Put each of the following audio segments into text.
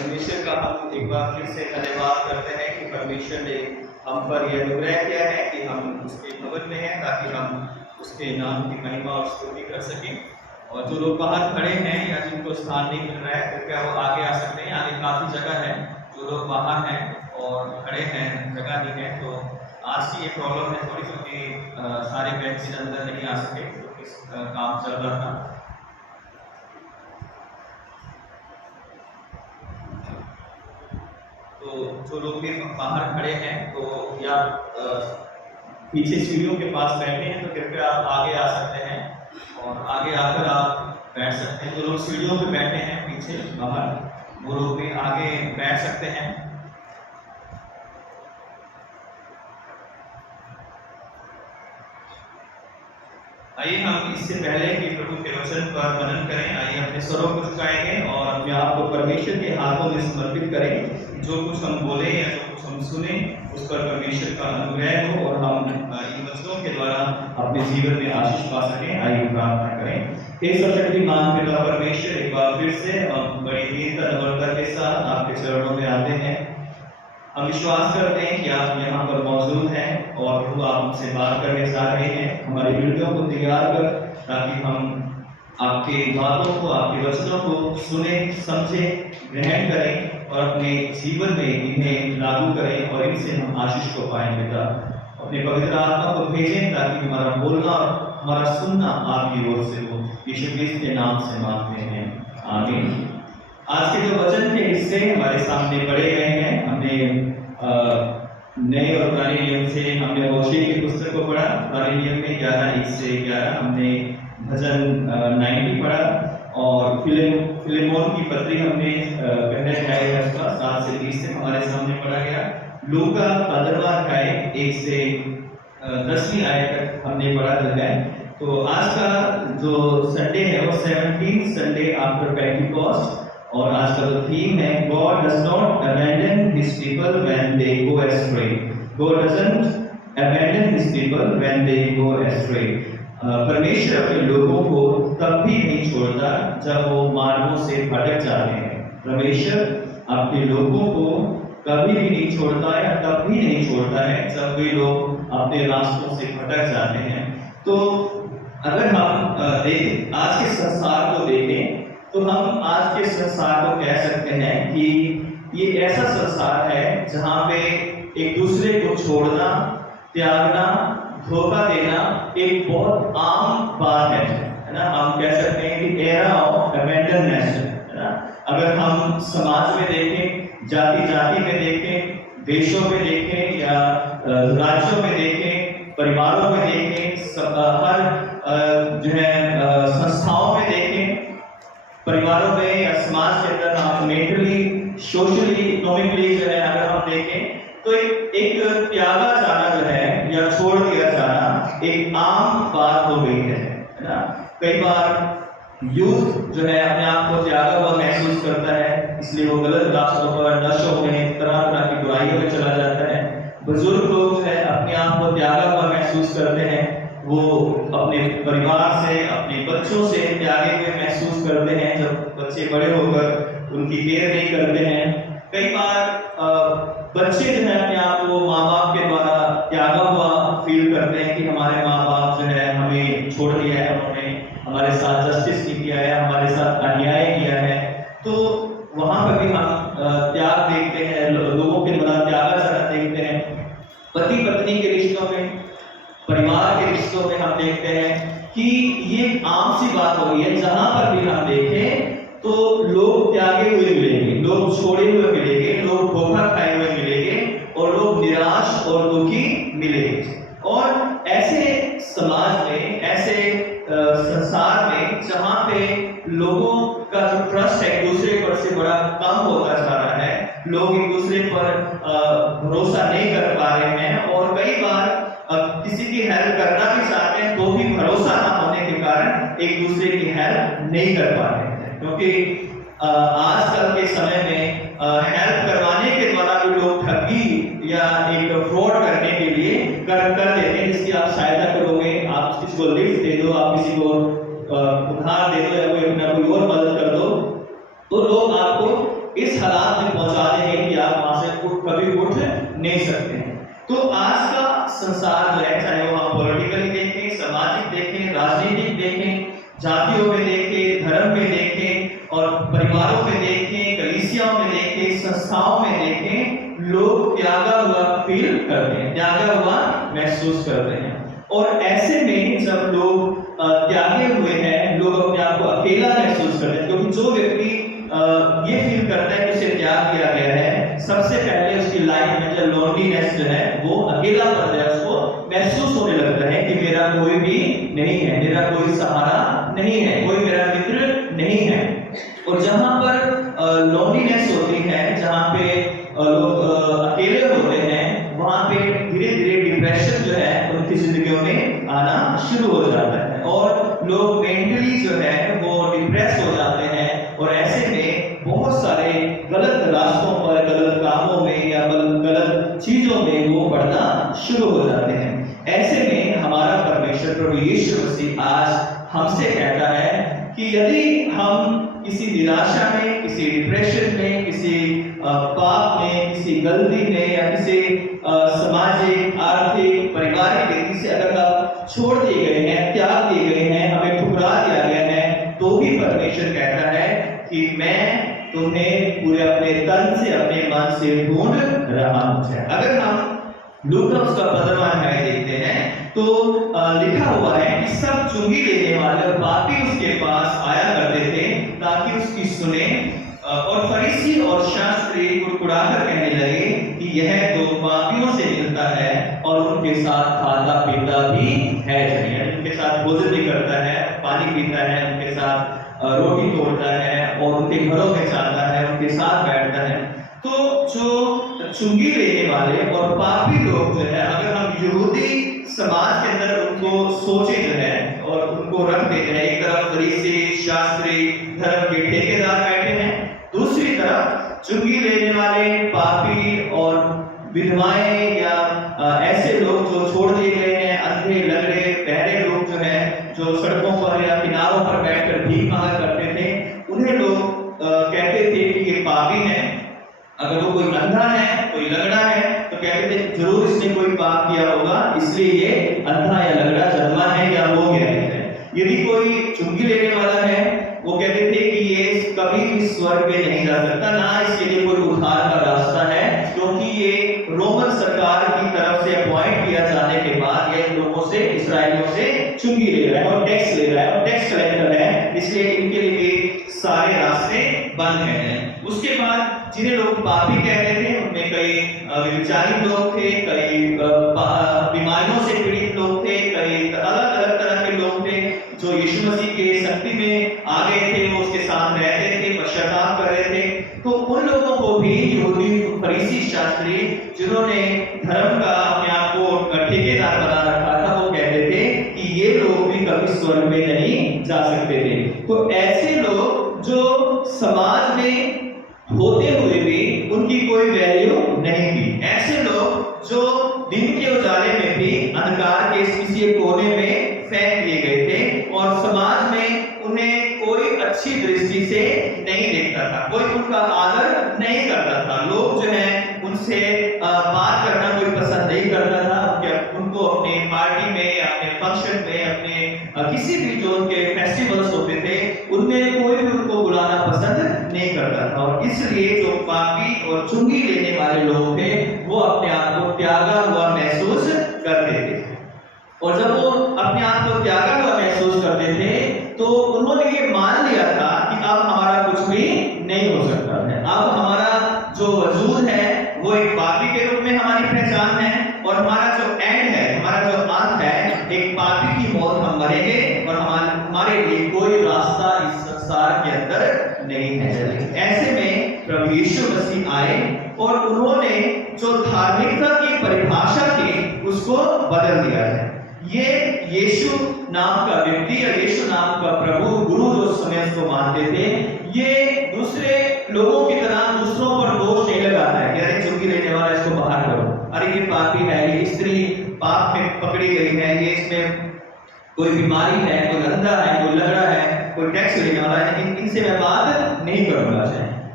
परमेश्वर का हम एक बार फिर से धन्यवाद करते हैं कि परमेश्वर ने हम पर यह अनुग्रह किया है कि हम उसके भवन में हैं ताकि हम उसके नाम की महिमा और स्तुति कर सकें। और जो लोग बाहर खड़े हैं या जिनको स्थान नहीं मिल रहा है कृपया वो आगे आ सकते हैं। आगे काफ़ी जगह है, जो लोग बाहर हैं और खड़े हैं जगह नहीं है, तो आज की ये प्रॉब्लम है थोड़ी क्योंकि सारे बेंचेज अंदर नहीं आ सके क्योंकि काम चल रहा था। तो जो लोग भी बाहर खड़े हैं तो या पीछे सीढ़ियों के पास बैठे हैं तो कृपया आप आगे आ सकते हैं और आगे आकर आप बैठ सकते हैं। जो लोग सीढ़ियों पे बैठे हैं पीछे बाहर, वो लोग भी आगे बैठ सकते हैं। आइए हम इससे पहले कि प्रभु के वचन पर मनन करें, आइए अपने स्वरों को झुकाएंगे और अपने आप को परमेश्वर के हाथों में समर्पित करें। जो कुछ हम बोले या जो कुछ हम सुने उस पर परमेश्वर का अनुग्रह हो और हम इन वचनों के द्वारा अपने जीवन में आशीष पा सकें। आइए प्रार्थना करें। हे सर्वशक्तिमान पिता परमेश्वर, एक बार फिर से हम बड़ी दीनता नम्रता के साथ आपके चरणों में आते हैं। हम विश्वास करते हैं कि आप यहाँ पर मौजूद हैं और प्रभु आप हमसे बात करने जा रहे हैं। हमारी हृदयों को तैयार कर ताकि हम आपके बातों को, आपके वचनों को सुने, समझे, ग्रहण करें और अपने जीवन में इन्हें लागू करें और इनसे हम आशीष को पाएं। पिता अपने पवित्र आत्मा को भेजें ताकि हमारा बोलना और हमारा सुनना आपकी ओर से हो। यीशु मसीह के नाम से मांगते हैं, आमीन। आज के जो वचन के हिस्से हमारे सामने पढ़े गए हैं, हमने नए और पुराने नियम से हमने होशे की पुस्तक को पढ़ा। पुराने नियम में 11:1 से 11 हमने भजन 90 पढ़ा और फिलेमोन की पत्री हमने पहले अध्याय उसका 7 से 20 से हमारे सामने पढ़ा गया। लूका 15वां अध्याय 1 से 10वीं आयत तक हमने पढ़ा है। तो आज का जो संडे है वो 17th संडे आफ्टर पेंटिकॉस्ट और आज का जो थीम है God does not abandon his people when they go astray. God doesn't abandon his people when they go astray. परमेश्वर अपने लोगों को तब भी नहीं छोड़ता जब वो मार्गों से भटक जाते हैं। परमेश्वर अपने लोगों को कभी भी नहीं छोड़ता है, तब भी नहीं छोड़ता है जब वे लोग अपने रास्तों से भटक जाते हैं। तो अगर हम देखें आज के संसार को देखें तो हम आज के संसार को कह सकते हैं कि ये ऐसा संसार है जहाँ पे एक दूसरे को छोड़ना, त्यागना, धोखा देना एक बहुत आम बात है ना। हम कह सकते हैं कि एरा ऑफ अबैंडननेस है ना। अगर हम समाज में देखें, जाति जाति में देखें, देशों में देखें या राज्यों में देखें, परिवारों में देखें, हर जो है संस्थाओं में देखें, परिवारों में या समाज के अंदर हम मेंटली, सोशली, इकोनॉमिकली जो है अगर हम देखें तो एक त्यागा जाना जो है या छोड़ दिया जाना एक आम बात हो गई है ना। कई बार यूथ जो है अपने आप को त्यागा हुआ महसूस करता है, इसलिए वो गलत रास्तों पर, नशों में, तरह तरह की बुराइयों में चला जाता है। बुजुर्ग लोग जो है अपने आप को त्यागा हुआ महसूस करते हैं, वो अपने परिवार से, अपने बच्चों से त्यागे हुए महसूस करते हैं जब बच्चे बड़े होकर उनकी केयर नहीं करते हैं। कई बार बच्चे जो है अपने आप को माँ बाप के द्वारा त्यागा हुआ फील करते हैं कि हमारे माँ बाप जो है हमें छोड़ दिया है, उन्होंने हमारे साथ जस्टिस नहीं किया है, हमारे साथ अन्याय किया है। तो वहाँ पर भी हम त्याग देखते हैं, लोगों के द्वारा त्यागा जाना देखते हैं। पति पत्नी के रिश्तों में, परिवार के रिश्तों में हम देखते हैं कि ये आम सी बात हो गई है। जहां पर भी हम देखें तो लोग त्यागे हुए मिलेंगे, लोग छोड़े हुए मिलेंगे, लोग धोखा खाए हुए मिलेंगे और लोग निराश और दुखी मिलेंगे। और ऐसे समाज में, ऐसे संसार में जहां पे लोगों का जो ट्रस्ट है एक दूसरे पर से बड़ा कम होता जा रहा है, लोग एक दूसरे पर भरोसा नहीं कर पा रहे हैं और कई बार किसी की हेल्प करना भी चाहते हैं तो भी भरोसा ना होने के कारण एक दूसरे की हेल्प नहीं कर पा रहे हैं। क्योंकि आजकल के समय में हेल्प करवाने के द्वारा भी लोग ठगी या एक फ्रॉड करने के लिए कर देते हैं, जिसकी आप सहायता करोगे, आप किसी को लिफ्ट दे दो, आप किसी को उधार दे दो या कोई और मदद कर दो, तो लोग आपको इस हालात में पहुंचा देंगे कि आप वहां से कभी उठ नहीं सकते हैं। तो आज का संसार जो है, चाहे वो हम पॉलिटिकली देखें, सामाजिक देखें, राजनीतिक देखें, जातियों में देखें, धर्म में देखें और परिवारों में देखें, कलीसियाओं में देखें, संस्थाओं में देखें, लोग त्यागा हुआ फील करते हैं, त्यागा हुआ महसूस करते हैं। और ऐसे में जब लोग त्यागे हुए हैं, लोग अपने आप को अकेला महसूस करते हैं, क्योंकि जो व्यक्ति ये फील करता है कि उसे त्याग दिया गया है, सबसे पहले उसकी लाइफ में जो लोनलीनेस जो है, वो अकेलापन है, उसको महसूस होने लगता है कि मेरा कोई भी नहीं है, मेरा कोई सहारा नहीं है, कोई मेरा मित्र नहीं है। और जहां पर लोनलीनेस होती है, जहां पे लोग अकेले होते हैं, वहां पे धीरे धीरे डिप्रेशन जो है उनकी जिंदगियों में आना शुरू हो जाता है और लोग मेंटली जो है वो डिप्रेस हो जाते हैं और ऐसे में बहुत सारे गलत रास्तों पर, गलत कामों में या गलत चीजों में वो बढ़ना शुरू हो जाते हैं। ऐसे में हमारा परमेश्वर प्रभु यीशु मसीह आज हमसे कहता है कि यदि हम किसी निराशा में, किसी डिप्रेशन में, किसी पाप में, किसी गलती में या किसी सामाजिक, आर्थिक, पारिवारिक रीति से अगर आप छोड़ दिए गए हैं, त्याग दिए गए हैं, हमें ठुकरा दिया गया है, तो भी परमेश्वर कहता है कि मैं तुम्हें पूरे अपने तन से, अपने मन से ढूंढ रहा हूं। अगर हम लूका उसका 15वां अध्याय देखते हैं तो लिखा हुआ है कि सब चुंगी लेने वाले और पापी उसके पास आया करते थे ताकि उसकी सुने, और फरीसी और शास्त्री कुड़कुड़ाकर कहने लगे कि यह तो पापियों से मिलता है और उनके साथ खाता पीता भी है, उनके साथ भोजन भी करता है, पानी पीता है, उनके साथ रोटी तोड़ता है और उनके घरों में जाता है, उनके साथ बैठता है। तो जो चुंगी लेने वाले और पापी लोग जो है, अगर हम यहूदी समाज के अंदर उनको सोचे जो है और उनको रख देते हैं, एक तरफ फरीसी, शास्त्री, धर्म के ठेकेदार बैठे हैं, दूसरी तरफ चुंगी लेने वाले, पापी और विधवाएं या ऐसे लोग जो छोड़ दिए गए हैं, अंधे, लंगड़े, बहरे लोग जो है, जो सड़कों पर या किनारों पर बैठकर भीख मांगा करते थे, उन्हें लोग कहते थे कि ये पापी हैं। अगर वो कोई अंधा है, कोई लंगड़ा है, तो कहते थे जरूर इसने कोई पाप किया होगा, इसलिए ये अंधा या लंगड़ा जन्मा है या हो गया है। यदि कोई चुंगी लेने वाला है, वो कहते थे कि ये कभी भी स्वर्ग में नहीं जा सकता, ना इसके लिए कोई उद्धार का रास्ता है, क्योंकि ये रोमन सरकार की तरफ से अपॉइंट किया जाने के बाद ये लोगों से, इसराइलियों से चुंगी ले रहा है और टैक्स ले रहा है और टैक्स कलेक्टर है, इसलिए इनके लिए सारे रास्ते बंद हैं। उसके बाद जिन्हें लोग पापी कहते थे, उनमें कई व्यभिचारी लोग थे, कई बीमारियों से पीड़ित लोग थे, कई अलग अलग तरह के लोग थे जो यीशु मसीह के शक्ति में आ गए थे, वो उसके साथ रहते थे, पश्चाताप कर रहे थे। तो उन लोगों को भी यहूदी फरीसी शास्त्री जिन्होंने धर्म का अपने आप को ठेकेदार बना रखा था, वो कहते थे कि ये लोग भी कभी स्वर्ग में नहीं जा सकते थे। तो ऐसे लोग जो समाज में होते हुए भी उनकी कोई वैल्यू नहीं थी, ऐसे लोग जो दिन के उजाले में भी अंधकार के किसी कोने में फेंक दिए गए थे और समाज में उन्हें कोई अच्छी दृष्टि से नहीं देखता था, कोई उनका आदर नहीं करता था, लोग जो है उनसे बात करना कोई पसंद नहीं करता था, उनको अपने पार्टी में, अपने फंक्शन में, अपने किसी भी जो उनके फेस्टिवल्स होते थे उनमें कोई भी उनको बुलाना पसंद नहीं करता था। और इसलिए जो पापी और चुंगी लेने वाले लोग थे वो अपने आप को त्यागा हुआ महसूस करते थे, और जब वो अपने आप को त्यागा हुआ महसूस करते थे तो उन्होंने ये मान लिया था कि अब हमारा कुछ भी नहीं हो सकता है, अब हमारा जो वजूद है वो एक पापी के रूप में हमारी पहचान है और हमारा जो एंड है, हमारा जो अंत है, एक पापी की मौत हम मरेंगे और हमारे लिए कोई रास्ता इस संसार के अंदर नहीं है। ऐसे में प्रभु यीशु मसीह आए और उन्होंने जो धार्मिकता की परिभाषा थी उसको बदल दिया है। ये यीशु नाम का व्यक्ति या यीशु नाम का प्रभु गुरु जो समय उसको मानते थे, ये दूसरे लोगों की तरह दूसरों पर दोष नहीं लगाता है कि अरे चुंगी लेने वाला इसको बाहर करो, अरे ये पापी है, ये स्त्री पाप में पकड़ी गई है, ये इसमें कोई बीमारी है, कोई अंधा है, कोई लंगड़ा है, कोई टैक्स लेने वाला है, लेकिन इनसे मैं बात नहीं करूंगा।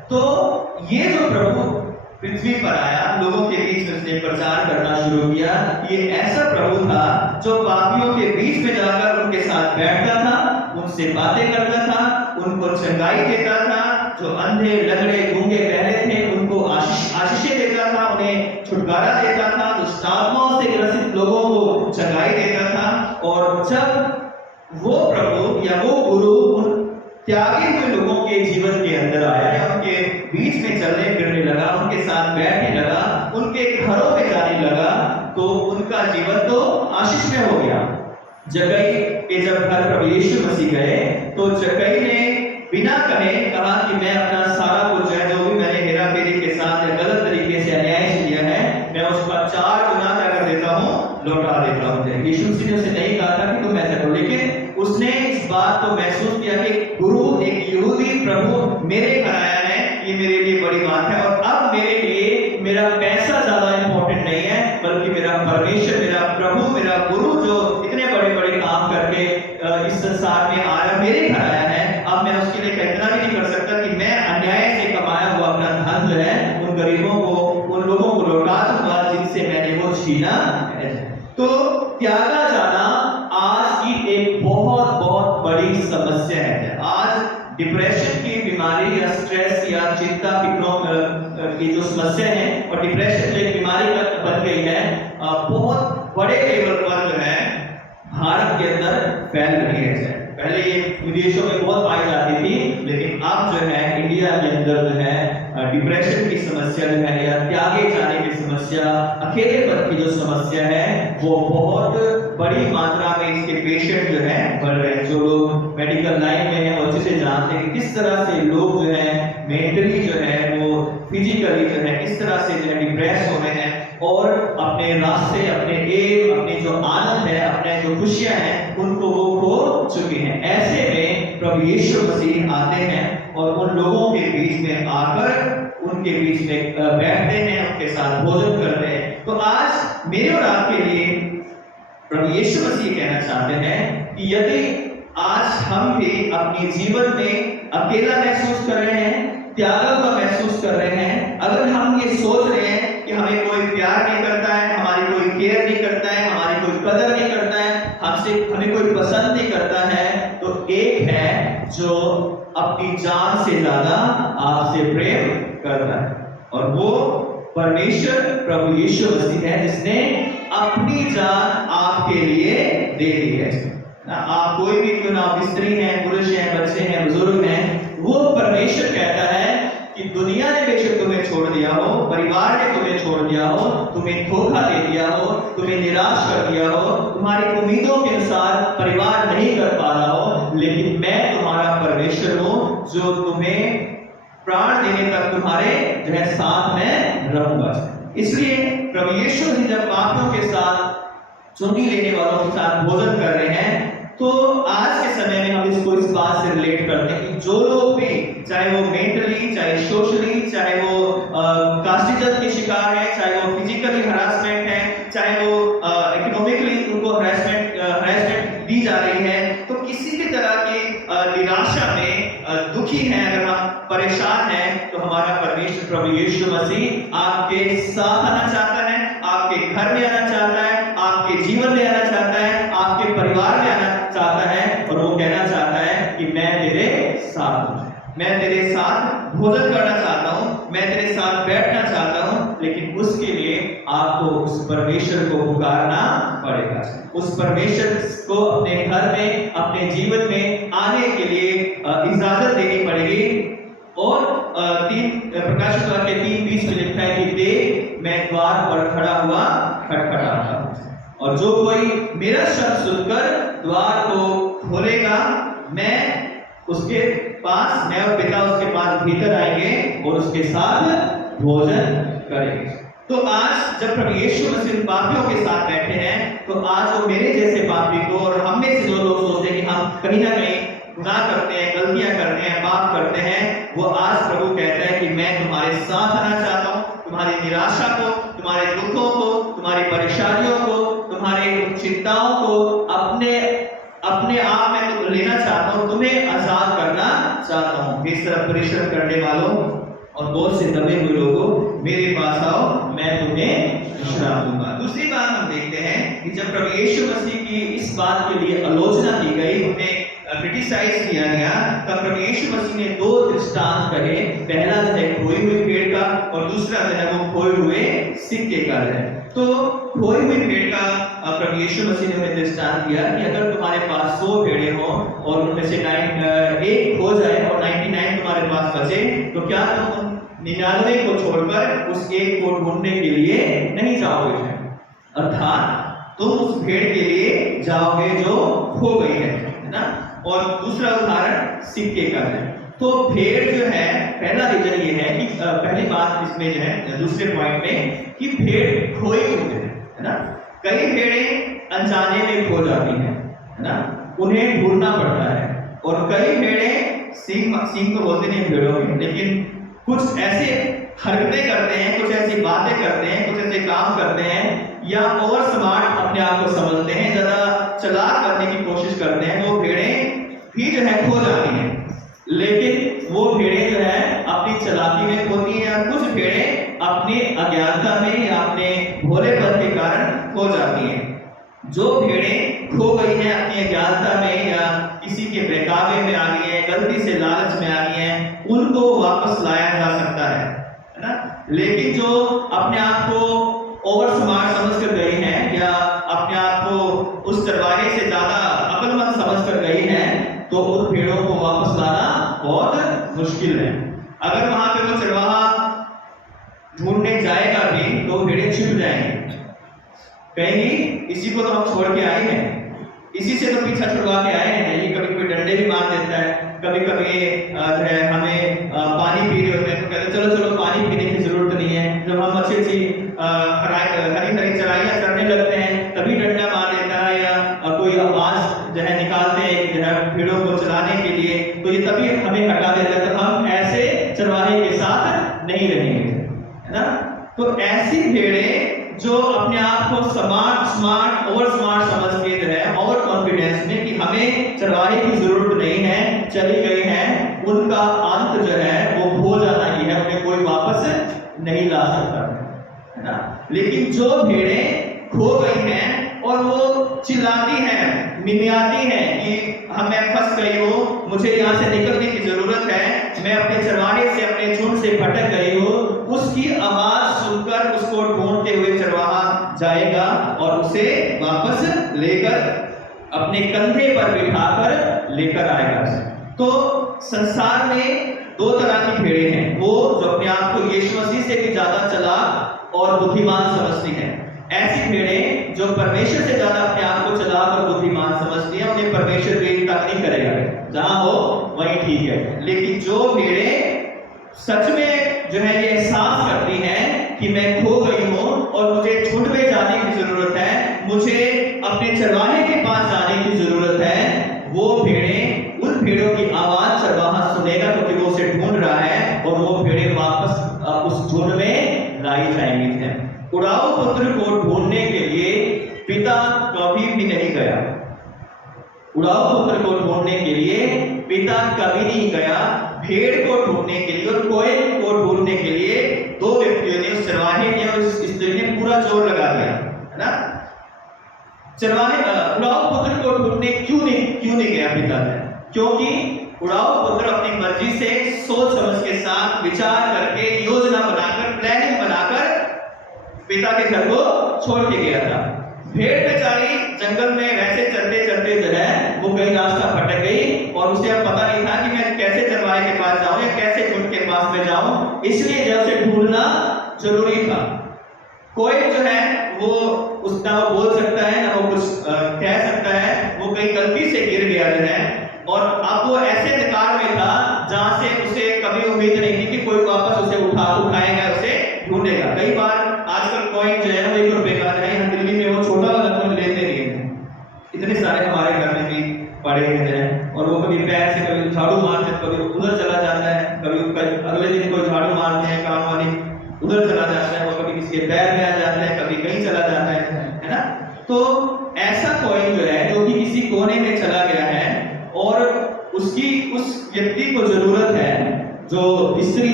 तो ये जो प्रभु पृथ्वी पर आया, लोगों के बीच में उसने प्रचार करना शुरू किया। ये ऐसा प्रभु था जो पापियों के बीच में जाकर उनके साथ बैठता था, उनसे बातें करता था, उनको चंगाई देता था, जो अंधे लंगड़े गूंगे बहरे थे उनको आशीषें देता था, उन्हें छुटकारा देता था, दुष्ट आत्माओं से ग्रसित लोगों को चंगाई देता था। और जब वो प्रभु या वो गुरु उन त्यागे हुए लोगों के जीवन के अंदर आया या उनके बीच में चलने फिरने लगा, उनके साथ बैठने लगा, उनके घरों में जाने लगा, तो उनका जीवन तो आशीष में हो गया। जक्कई के जब घर प्रभु यीशु मसीह गए तो जक्कई ने बिना कहे कहा कि मैं अपना सारा कुछ है, जो भी मैंने हेरा फेरी के साथ या गलत तरीके से अन्याय से लिया है, मैं उसका 4 गुना क्या कर देता हूँ, लौटा देता हूँ। यीशु मसीह ने उसे नहीं कहा था कि तुम ऐसा करो, लेकिन उसने इस बात को महसूस किया कि गुरु एक यहूदी प्रभु मेरे घर आया है, ये मेरे लिए बड़ी बात है। और अब मेरे लिए मेरा पैसा ज्यादा इंपॉर्टेंट नहीं है, बल्कि मेरा परमेश्वर, मेरा प्रभु, मेरा गुरु जो इतने बड़े बड़े काम करके इस संसार में आया, मेरे घर आया है। अब मैं उसके लिए इतना भी नहीं कर सकता कि मैं अन्याय से कमाया हुआ अपना धन जो है उन गरीबों को, उन लोगों को लौटा दूंगा जिनसे मैंने वो छीना है। तो त्यागा जाना आज की एक बहुत बहुत बड़ी समस्या है। आज डिप्रेशन की बीमारी या स्ट्रेस या चिंता फिक्रों की जो समस्या है, और डिप्रेशन जो एक बीमारी बन गई है, बहुत बड़े लेवल पर जो है भारत के अंदर फैल रही है। पहले ये विदेशों में बहुत पाई जाती थी, लेकिन अब जो है इंडिया के अंदर जो है डिप्रेशन की समस्या जो है या त्यागे जाने की समस्या, अकेलेपन की जो समस्या है, वो बहुत बड़ी मात्रा में इसके पेशेंट जो है बढ़ रहे हैं। जो लोग मेडिकल लाइन में हैं वो अच्छे से जानते हैं किस तरह से लोग जो है मेंटली जो है वो फिजिकली जो है किस तरह से जो है डिप्रेस हो रहे हैं और अपने रास्ते, अपने एम, अपनी जो आनंद है, अपने जो खुशियां हैं, उनको वो खो चुके हैं। ऐसे में प्रभु यीशु मसीह आते हैं और उन लोगों के बीच में आकर उनके बीच में बैठते हैं, उनके साथ भोजन करते हैं। तो आज मेरे और आपके लिए प्रभु यीशु मसीह कहना चाहते हैं कि यदि आज हम भी अपने जीवन में अकेला महसूस कर रहे हैं, त्यागा हुआ महसूस कर रहे हैं, अगर हम ये सोच रहे हैं कि हमें कोई प्यार नहीं करता है, हमारी कोई केयर नहीं करता है, हमारी कोई कदर नहीं करता है, हमें कोई पसंद नहीं करता है, तो एक है जो अपनी जान से ज्यादा आपसे प्रेम करता है, और वो परमेश्वर प्रभु यीशु मसीह है, जिसने अपनी जान आपके लिए दे दी है। आप कोई भी क्यों ना, आप स्त्री हैं, पुरुष हैं, बच्चे हैं, बुजुर्ग हैं, वो परमेश्वर कहता है कि दुनिया ने बेशक तुम्हें छोड़ दिया हो, परिवार ने तुम्हें छोड़ दिया हो, तुम्हें धोखा दे दिया हो, तुम्हें निराश कर दिया हो, तुम्हारी उम्मीदों के अनुसार परिवार नहीं कर पा रहा हो, लेकिन मैं तुम्हारा परमेश्वर हूं जो तुम्हें प्राण देने तक तुम्हारे जो है साथ में रहूंगा। इसलिए प्रभु यीशु जी जब पापियों के साथ, चुंगी लेने वालों के साथ भोजन कर रहे हैं, तो आज के समय में हम इसको इस बात से रिलेट करते हैं कि जो लोग भी, चाहे वो मेंटली, चाहे सोशली, चाहे वो कास्टिज्म के शिकार है, चाहे वो फिजिकली हरासमेंट है, चाहे वो इकोनॉमिकली उनको हरासमेंट दी जा रही है, तो किसी भी तरह की निराशा में दुखी है, अगर हम परेशान हैं, तो हमारा परमेश्वर प्रभु यीशु मसीह आपके साथ आना चाहता है, आपके घर में आना चाहता है, आपके जीवन में आना चाहता है, आपके परिवार में आना चाहता है, और वो कहना चाहता है कि मैं तेरे साथ हूं, मैं तेरे साथ भोजन करना चाहता हूं, मैं तेरे साथ बैठना चाहता हूं, लेकिन उसके लिए आपको उस परमेश्वर को पुकारना पड़ेगा। उस परमेश्वर को अपने घर में, अपने जीवन में आने के लिए इजाजत देनी पड़ेगी। और प्रकाशित वाक्य 3:20 में लिखा है कि देख मैं द्वार पर खड़ा हुआ खटखटाता हूं, और जो कोई मेरा शब्द सुनकर द्वार को खोलेगा, मैं उसके पास, मैं और पिता उसके पास भीतर आएंगे और उसके साथ भोजन करेंगे। तो आज जब प्रभु यीशु मसीह पापियों के साथ बैठे हैं, तो आज वो मेरे जैसे पापी को, और हम में से जो लोग सोचते हैं कि हम कहीं ना कहीं गुनाह करते हैं, गलतियां करते हैं, पाप करते हैं, वो आज प्रभु कहता है कि मैं तुम्हारे साथ आना चाहता हूं, तुम्हारी निराशा को, तुम्हारे दुखों को, तुम्हारी परेशानियों को, तुम्हारी चिंताओं को अपने आप में लेना चाहता हूं, तुम्हें आजाद करना चाहता हूं। इस तरह परिश्रम करने वालों, और बहुत से दबे हुए लोगों मेरे पास आओ, मैं तुम्हें विश्राम दूंगा। दूसरी बात हम देखते हैं कि जब प्रभु यीशु मसीह की इस बात के लिए आलोचना की गई, उन्हें क्रिटिसाइज किया गया, तब प्रभु यीशु मसीह ने दो दृष्टांत कहे। पहला जो है खोई हुई भेड़ का, और दूसरा जो है वो खोए हुए सिक्के का है। तो खोई हुई भेड़ का प्रभु यीशु मसीह ने हमें दृष्टांत दिया कि अगर तुम्हारे पास 100 भेड़ें हो और उनमें से एक खो जाए और 99 तुम्हारे पास बचे, तो क्या तुम 99 को छोड़कर उस एक को ढूंढने के लिए नहीं जाओगे? अर्थात तुम उस भेड़ के लिए जाओगे जो खो गई है ना। और दूसरा उदाहरण सिक्के का है। तो भेड़ जो है, पहला रीजन ये है कि पहली बात इसमें जो है दूसरे पॉइंट में कि भेड़ खोई हुई है ना। कई भेड़ें अनजाने में खो जाती हैं है ना, उन्हें ढूंढना पड़ता है। और कई भेड़ें सींग तो बोलते नहीं भेड़ों में, लेकिन कुछ ऐसे हरकतें करते हैं, कुछ ऐसी बातें करते हैं, कुछ ऐसे काम करते हैं, या ओवर स्मार्ट अपने आप को समझते हैं, ज्यादा चालाक करने की कोशिश करते हैं, वो भेड़ें भी जो है खो जाती हैं। लेकिन वो भेड़ें जो है अपनी चालाकी में खोती हैं, और कुछ भेड़ें अपनी अज्ञानता में या अपने भोलेपन के कारण खो जाती हैं। जो भेड़ें खो गई हैं अपनी अज्ञानता में या किसी के बहकावे में आ गई हैं, गलती से लालच में आ गई हैं, उनको वापस लाया जा सकता है ना। लेकिन जो अपने आप को ओवर स्मार्ट समझ कर गई हैं या अपने आप को उस चरवाहे से ज्यादा अक्लमंद समझ कर गई हैं, तो उन भेड़ों को वापस लाना बहुत मुश्किल है। अगर वहां पे वो चरवाहा ढूंढने जाएगा भी तो भेड़ें छिप जाएंगी, कहेंगी इसी को तो हम छोड़ के आए हैं, इसी से तो पीछा छुड़वा के आए हैं। ये कभी कभी डंडे भी मार देता है, कभी कभी जो है हमें पानी पी रहे होते हैं तो कहते चलो चलो पानी पीने की जरूरत नहीं है। जब हम अच्छी अच्छी हरी हरी चराइयाँ चढ़ने लगते हैं तभी डंडा मार देता है, या कोई आवाज जो है निकालते हैं जो है भेड़ों को चलाने के लिए, तो ये तभी हमें हटा देता है। तो हम ऐसे चरवाहे के साथ नहीं रहेंगे है ना। तो ऐसी भेड़ें जो अपने आप को स्मार्ट ओवर स्मार्ट समझ के जो है ओवर कॉन्फिडेंस में कि हमें चरवाहे की जरूरत नहीं है, चली गई है, उनका अंत जो है वो हो जाना ही है, उन्हें कोई वापस नहीं ला सकता है ना। लेकिन जो भेड़ें खो गई हैं और वो चिल्लाती हैं, मिमियाती हैं कि मैं फंस गई हूँ, मुझे यहाँ से निकलने की जरूरत है, मैं अपने चरवाहे से अपने झुंड से भटक गई हूँ, उसकी आवाज सुनकर उसको ढूंढते हुए चरवाहा जाएगा और उसे वापस लेकर अपने कंधे पर बिठाकर लेकर आएगा। तो संसार में दो तरह की भेड़ें हैं, वो जो अपने आप को यीशु मसीह से भी ज्यादा चालाक और बुद्धिमान समझती हैं। ऐसी भेड़ें जो परमेश्वर से ज्यादा अपने आप को चालाक और बुद्धिमान समझती हैं, उन्हें परमेश्वर भी तक नहीं करेगा, जहां हो वहीं ठीक है। लेकिन जो भेड़ें सच में जो है ये एहसास करती हैं कि मैं खो गई हूं और मुझे झुंड में जाने की जरूरत है, मुझे अपने चरवाहे के पास जाने की जरूरत है, वो भेड़ें, उन भेड़ों की आवाज चरवाहा सुनेगा क्योंकि वो उसे ढूंढ रहा है, और वो भेड़ें वापस उस झुंड में लाई जाएंगी। उड़ाऊ पुत्र को ढूंढने के लिए पिता कभी भी नहीं गया। उड़ाऊ पुत्र को ढूंढने के लिए पिता कभी नहीं गया। भेड़ को ढूंढने के लिए और कोए को ढूंढने के लिए दो व्यक्तियों ने, उस चरवाहे ने और उस स्त्री ने पूरा जोर लगा दिया है ना। चरवाहे उड़ाऊ पुत्र को ढूंढने क्यों नहीं गया पिता ने? क्योंकि उड़ाऊ पुत्र अपनी मर्जी से सोच समझ के साथ विचार करके योजना बनाकर प्लानिंग बनाकर पिता के घर को छोड़ के गया था। भेड़ बेचारी जंगल में वैसे चलते चलते जो है वो कहीं रास्ता भटक गई और उसे अब पता नहीं था कि मैं कैसे चरवाहे के पास जाऊं या कैसे झुंड के पास में जाऊं, इसलिए जो उसे ढूंढना जरूरी था। कोई जो है वो ना वो बोल सकता है ना वो कुछ कह सकता है, वो कहीं गलती से गिर गया जो है, और अब वो ऐसे अधिकार में था जहां से उसे कभी उम्मीद नहीं थी कि कोई वापस उसे उठाएगा, उसे ढूंढेगा। कई बार आजकल कॉइन जो है वो 1 रुपए का है, यहाँ दिल्ली में वो छोटा वाला कॉइन लेते नहीं है, इतने सारे हमारे घर में भी पड़े हुए हैं, और वो कभी पैर से कभी झाड़ू मारते हैं, कभी उधर चला जाता है, कभी अगले दिन कोई झाड़ू मारते हैं काम वाली उधर चला जाता है, और कभी किसी के पैर में आ जाता है, कभी कहीं चला जाता है ना। तो ऐसा कॉइन जो है जो कि किसी कोने में चला गया है और उसकी उस व्यक्ति को जरूरत है, जो स्त्री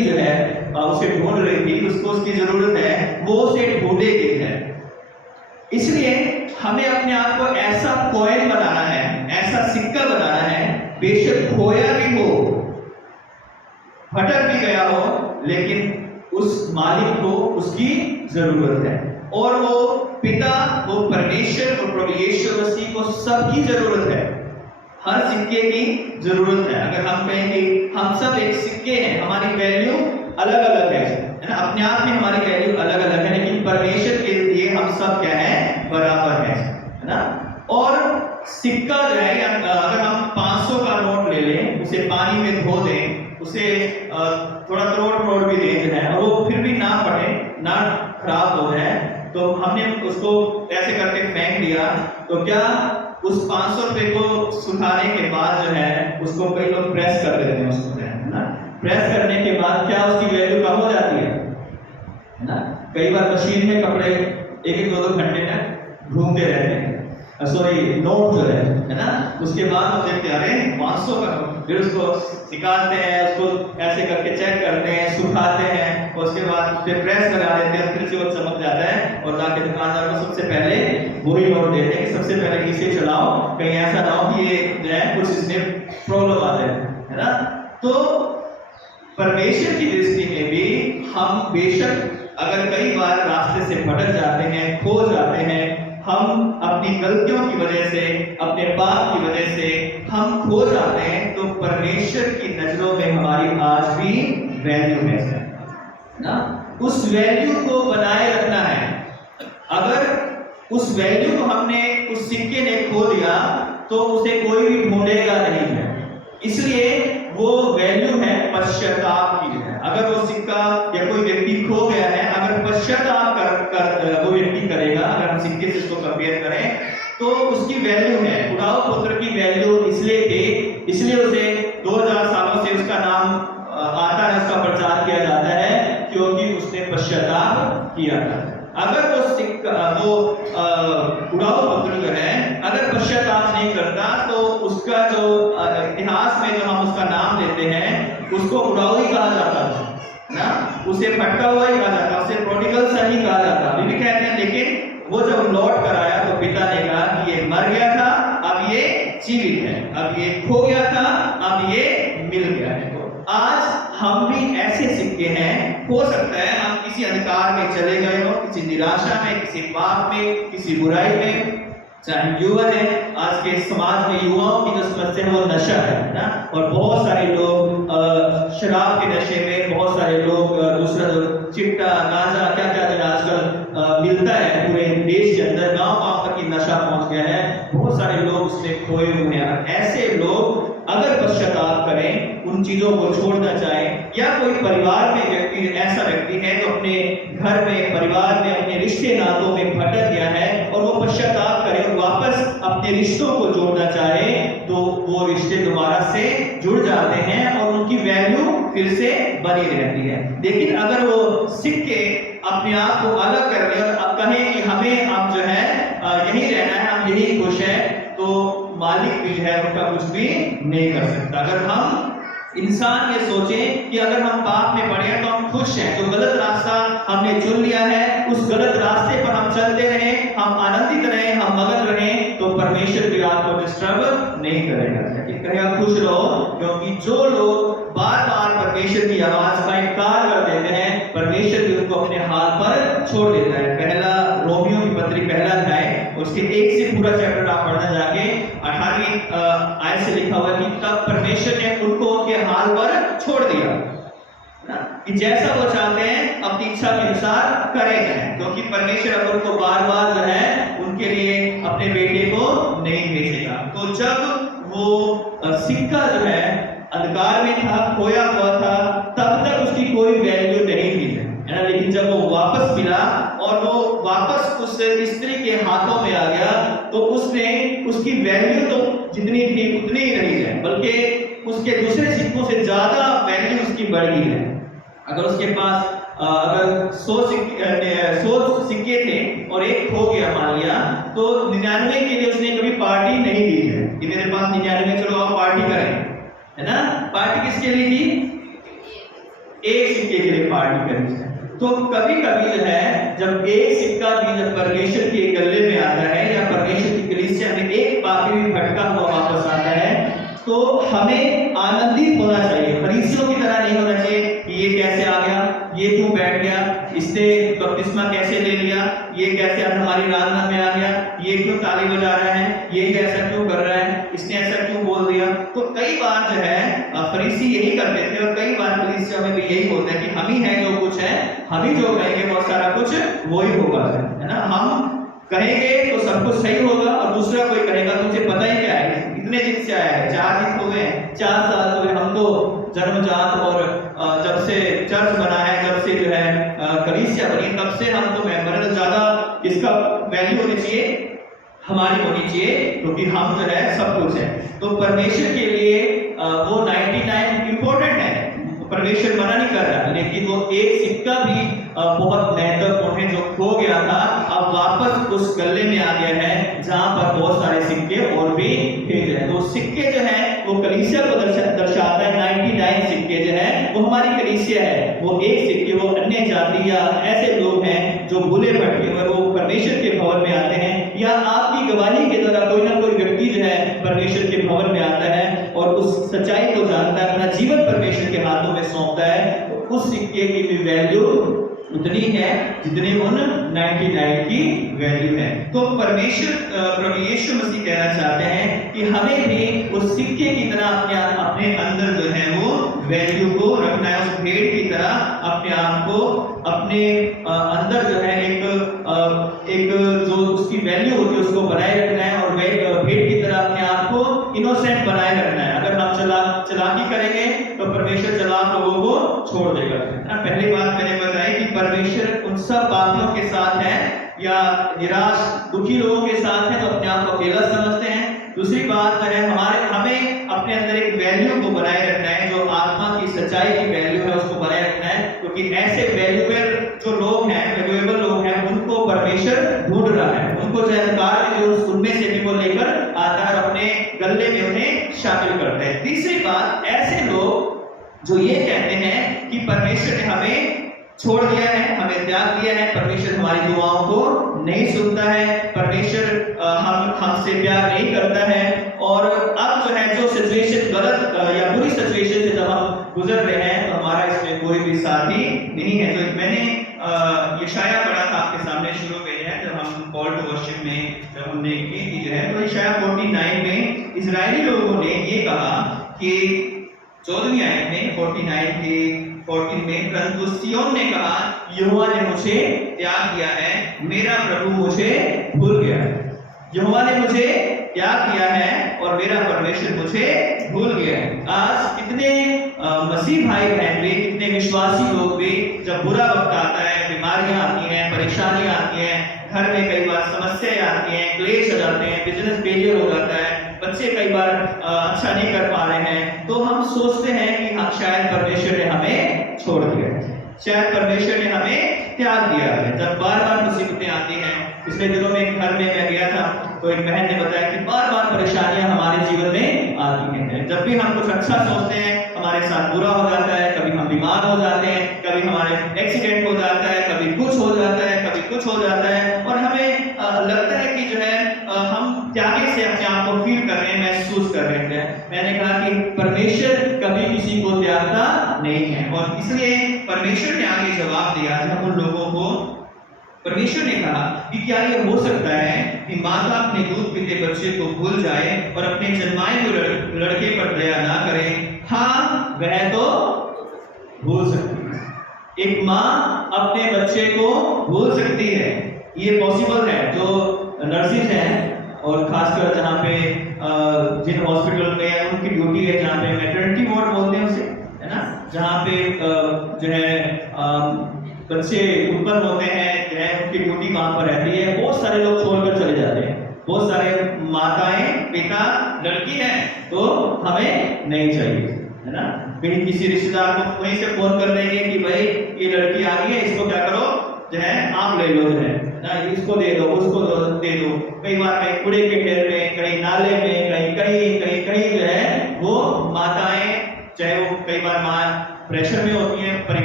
उसे ढूंढ रही थी, उसको उसकी जरूरत है, वो उसे ढूंढेगी है। इसलिए हमें अपने आप को ऐसा कॉइन बनाना है, ऐसा सिक्का बनाना है, बेशक खोया भी हो, भटक भी गया हो, लेकिन उस मालिक को उसकी जरूरत है। और वो पिता, वो परमेश्वर, वो प्रभु यीशु मसीह को सबकी जरूरत है, हर सिक्के की जरूरत है। अगर हम कहें कि हम सब एक सिक्के हैं, हमारी वैल्यू अलग अलग है ना, अपने आप में हमारी वैल्यू अलग अलग है, लेकिन परमेश्वर के लिए हम सब क्या है, बराबर है ना। और सिक्का जो है, अगर हम 500 का नोट ले लें, उसे पानी में धो दें, उसे थोड़ा तोड़ भी दें है, और वो फिर भी ना फटे, ना खराब हो जाए, तो हमने उसको ऐसे करके फेंक दिया, तो क्या उस 500 रुपए को सुखाने के बाद जो है उसको कई लोग प्रेस कर देते हैं उसको, है ना। प्रेस करने के बाद क्या उसकी वैल्यू कम हो जाती है ना। कई बार मशीन में कपड़े 1-2 घंटे तक घूमते रहते हैं, सॉरी नोट जो है ना, उसके बाद हम देखते हैं अरे 500 का, फिर उसको निकालते हैं, उसको ऐसे करके चेक करते हैं, सुखाते हैं, और उसके बाद उस पर प्रेस लगा देते हैं, फिर से वो चमक जाता है, और जाके दुकानदार को सबसे पहले वही नोट देते हैं कि सबसे पहले इसे चलाओ, कहीं ऐसा ना हो कि ये जो है कुछ इसमें प्रॉब्लम आ जाए, है ना। तो परमेश्वर की दृष्टि में भी हम बेशक अगर कई बार रास्ते से भटक जाते हैं, खो जाते हैं, हम अपनी गलतियों की वजह से, अपने पाप की वजह से हम खो जाते हैं, तो परमेश्वर की नजरों में हमारी आज भी वैल्यू है ना। उस वैल्यू को बनाए रखना है। अगर उस वैल्यू को हमने, उस सिक्के ने खो दिया, तो उसे कोई भी ढूंढेगा नहीं है। इसलिए वो वैल्यू है पश्चाताप की है। अगर वो सिक्का या कोई व्यक्ति खो गया है, अगर पश्चाताप कर वो व्यक्ति करेगा, अगर हम सिक्के से इसको कंपेयर करें, तो उसकी वैल्यू है। उड़ाऊ पुत्र की वैल्यू इसलिए थी, इसलिए उसे 2000 सालों से उसका नाम आता है, उसका प्रचार किया जाता है, क्योंकि उसने पश्चाताप किया था। अगर वो सिक्का, वो उड़ाऊ पुत्र जो है, अगर पश्चाताप नहीं करता, तो उसका जो इतिहास में जो हम उसका नाम लेते हैं, उसको उड़ाऊ ही कहा जाता है ना, उसे भटका हुआ ही कहा जाता, उसे प्रोडिगल सन ही कहा जाता, अभी भी कहते हैं। लेकिन वो जब लौट कर आया, तो पिता ने कहा कि ये मर गया था, अब ये जीवित है, अब ये खो गया था, अब ये मिल गया है। तो आज हम भी ऐसे सिक्के हैं, हो सकता है हम किसी अंधकार में चले गए हो, किसी निराशा में, किसी पाप में, किसी बुराई में, चाहे युवा है। आज के समाज में युवाओं की जो समस्या है वो नशा है ना, और बहुत सारे लोग शराब के नशे में, बहुत सारे लोग दूसरा जो चिट्टा, गांजा, क्या क्या जो आजकल मिलता है पूरे देश के अंदर, गांव तक की नशा पहुंच गया है, बहुत सारे लोग उसमें खोए हुए हैं। ऐसे लोग अगर पश्चाताप करें, उन चीजों को छोड़ना चाहें, या कोई परिवार में व्यक्ति, ऐसा व्यक्ति है जो अपने घर में, परिवार में, अपने रिश्ते नातों में भटक गया है, और वो पश्चाताप करे और वापस अपने रिश्तों को जोड़ना चाहे, तो वो रिश्ते दोबारा से जुड़ जाते हैं और उनकी वैल्यू फिर से बनी रहती है। लेकिन अगर वो सिक्के अपने आप को अलग कर ले और अब कहें कि हमें अब जो है यही रहना है, हम यही खुश है, तो मालिक भी जो है उनका कुछ भी नहीं कर सकता। अगर हम इंसान ये सोचें कि अगर हम पाप में पड़े हैं तो हम खुश हैं, जो गलत रास्ता हमने चुन लिया है, उस गलत रास्ते पर हम चलते रहें, हम आनंदित रहें, हम मगन रहें, तो परमेश्वर भी आपको डिस्टर्ब नहीं करेगा। कहेगा खुश रहो, क्योंकि जो लोग बार बार परमेश्वर की आवाज का इनकार कर देते हैं, परमेश्वर भी उनको अपने हाल पर छोड़ देता है। पहला रोमियो की पत्री, पहला अध्याय, उसके 1 से पूरा चैप्टर आप पढ़ना जाके 18वीं आयत से लिखा हुआ कि तब परमेश्वर ने उनको उनके हाल पर छोड़ दिया ना, कि जैसा वो चाहते हैं अपनी इच्छा के अनुसार करेंगे, क्योंकि परमेश्वर अब उनको बार बार जो है उनके लिए अपने बेटे को नहीं भेजेगा। तो जब वो सिक्का जो है अंधकार में था, खोया हुआ था, तब तक उसकी कोई वैल्यू नहीं थी, है ना। लेकिन जब वो वापस मिला और वो वापस उस स्त्री के हाथों में आ गया, तो उसने, उसकी वैल्यू तो जितनी थी उतनी ही रही है, बल्कि उसके दूसरे सिक्कों से ज्यादा वैल्यू उसकी बढ़ गई है। अगर उसके पास अगर 100 सिक्के थे और एक खो गया मान लिया, तो 99 के लिए उसने कभी पार्टी नहीं दी है कि मेरे पास 99, चलो आप पार्टी करें, है ना। पार्टी किसके लिए थी? एक सिक्के के लिए पार्टी करनी चाहिए। तो कभी कभी जो है जब एक सिक्का भी जब परमेश्वर के गले में आता है या परमेश्वर की कलीसिया में एक पापी भी भटका हुआ वापस आता है, तो हमें आनंदित होना चाहिए। फरीसियों की तरह नहीं होना चाहिए कि ये कैसे आ गया, ये क्यों बैठ गया, इसने बपतिस्मा कैसे ले लिया, ये कैसे आज हमारी आराधना में आ गया, ये क्यों ताली बजा रहा है, ये ऐसा क्यों कर रहा है, इसने ऐसा क्यों बोल दिया। तो कई बार जो है फरीसी यही करते थे और कई बार कलीसिया में भी यही होता है कि हम ही है जो कुछ है, हम ही जो कहेंगे बहुत सारा कुछ वो ही होगा, है ना। हम कहेंगे तो सब कुछ सही होगा और दूसरा कोई कहेगा तुझे पता ही क्या है, इतने दिन से आया है, 4 दिन हो गए, 4 साल हुए, हम तो जन्मजात और जब से चर्च बना है, जब से जो है कलीसिया बनी, तब से हम तो मेंबर है। तो ज्यादा इसका वैल्यू होनी चाहिए, हमारी होनी चाहिए, क्योंकि हम जो है सब कुछ है। तो परमेश्वर के लिए वो 99 इंपॉर्टेंट है, परमेश्वर मना नहीं कर रहा, लेकिन वो एक सिक्का भी बहुत महत्वपूर्ण है जो खो गया था, अब वापस उस गले में आ गया है जहां पर बहुत सारे सिक्के और भी भेजे हैं। तो सिक्के जो है वो कलीसिया को दर्शाता है। 99 सिक्के जो है वो हमारी कलीसिया है, वो एक सिक्के वो अन्य जाति या ऐसे लोग हैं जो भूले भटके और वो परमेश्वर के भवन में आते हैं, या आपकी गवाही के द्वारा कोई ना कोई व्यक्ति जो है परमेश्वर के भवन में आता है और उस सच्चाई को जानता है, अपना जीवन परमेश्वर के हाथों में सौंपता है, तो उस सिक्के की भी वैल्यू उतनी है जितनी उन 99 की वैल्यू है। तो परमेश्वर प्रभु यीशु मसीह कहना चाहते हैं कि हमें भी उस सिक्के की तरह अपने अंदर जो है वो वैल्यू को रखना है, उस भेड़ की तरह अपने आप को अपने अंदर जो है एक जो उसकी वैल्यू होती है उसको बनाए रखना है, और भेड़ की तरह अपने आप को इनोसेंट बनाए रखना है। अगर हम चालाकी करेंगे तो परमेश्वर चालाक लोगों को छोड़ देगा। पहली बात मैंने बताई कि परमेश्वर उन सब पापियों के साथ है या निराश दुखी लोगों के साथ है तो अपने आप को अकेला समझते हैं। दूसरी बात जो है हमें अपने अंदर एक वैल्यू को बनाए रखना है, जो आत्मा की सच्चाई की वैल्यू है उसको बनाए रखना है, क्योंकि ऐसे वैल्यूएबल जो लोग हैं, वैल्यूएबल लोग हैं, उनको परमेश्वर ढूंढ रहा है, उनको जो अंधकार में जो उनमें से भी वो लेकर आता है और अपने गले में उन्हें शामिल करता है। तीसरी बात, ऐसे लोग जो ये कहते हैं कि परमेश्वर ने हमें छोड़ दिया है, हमें त्याग दिया है, परमेश्वर हमारी दुआओं को नहीं सुनता है, परमेश्वर हमसे प्यार नहीं करता है, और अब जो है जो सिचुएशन गलत या बुरी सिचुएशन से जब हम गुजर रहे हैं तो हमारा इसमें कोई भी साथी नहीं है। तो मैंने यशाया पढ़ा था आपके सामने शुरू में है, जब हम कॉल टू वर्शिप में जब हमने की जो है, तो यशाया 49 में इजरायली लोगों ने ये कहा कि 14वीं आयत में 49 के 14 में, परंतु सिय्योन ने कहा यहोवा ने मुझे त्याग दिया है, मेरा प्रभु मुझे भूल गया है। यहोवा ने मुझे त्याग किया है और मेरा परमेश्वर मुझे भूल गया है। आज कितने मसीह भाई बहन भी, कितने विश्वासी लोग भी, जब बुरा वक्त आता है, बीमारियां आती हैं, परेशानियां आती हैं, घर में कई बार समस्याएं आती हैं, क्लेश आ जाते हैं, बिजनेस फेलियर हो जाता है, बच्चे कई बार अच्छा नहीं कर पा रहे हैं, तो हम सोचते हैं कि शायद परमेश्वर ने हमें छोड़ दिया है, शायद परमेश्वर ने हमें त्याग दिया है। जब बार बार मुसीबतें आती हैं, पिछले दिनों में एक घर में मैं गया था तो एक बहन ने बताया कि बार बार परेशानियां हमारे जीवन में आती हैं। जब भी हम कुछ अच्छा सोचते हैं हमारे साथ बुरा हो जाता है, कभी हम बीमार हो जाते हैं, कभी हमारे एक्सीडेंट हो जाता है, कभी कुछ हो जाता है, कभी कुछ हो जाता है, और हमें लगता है कि जो है हम त्यागे से अपने आप को फील कर रहे हैं, महसूस कर रहे हैं। मैंने कहा कि परमेश्वर कभी किसी को त्यागता नहीं है, और इसलिए परमेश्वर ने आगे जवाब दिया हम उन लोगों को। परमेश्वर ने कहा कि क्या यह हो सकता है कि माता अपने दूध पीते बच्चे को भूल जाए और अपने जन्माए हुए लड़के पर दया ना करे? हाँ, वह तो भूल सकती है। एक माँ अपने बच्चे को भूल सकती है, ये पॉसिबल है। जो नर्सिस हैं और खासकर जहाँ पे जिन हॉस्पिटल में उनकी ड्यूटी है, जहाँ पे मैटरनिटी वार्ड बोलते हैं उसे, है ना, जहाँ पे जो है बच्चे उत्पन्न होते हैं, जो है उनकी ड्यूटी वहाँ पर रहती है। बहुत सारे लोग छोड़कर चले जाते हैं, बहुत सारे माताएं पिता लड़की है तो हमें नहीं चाहिए, है ना। फिर किसी रिश्तेदार को वहीं से फोन कर देंगे कि भाई ये लड़की आ गई है, इसको क्या करो, जो है आप ले लो, जो है ना, इसको दे दो, उसको दे दो। कई बार कहीं कूड़े के ढेर में, कहीं नाले में, कहीं जो है वो माताएं, चाहे वो कई बार माँ प्रेशर में होती है,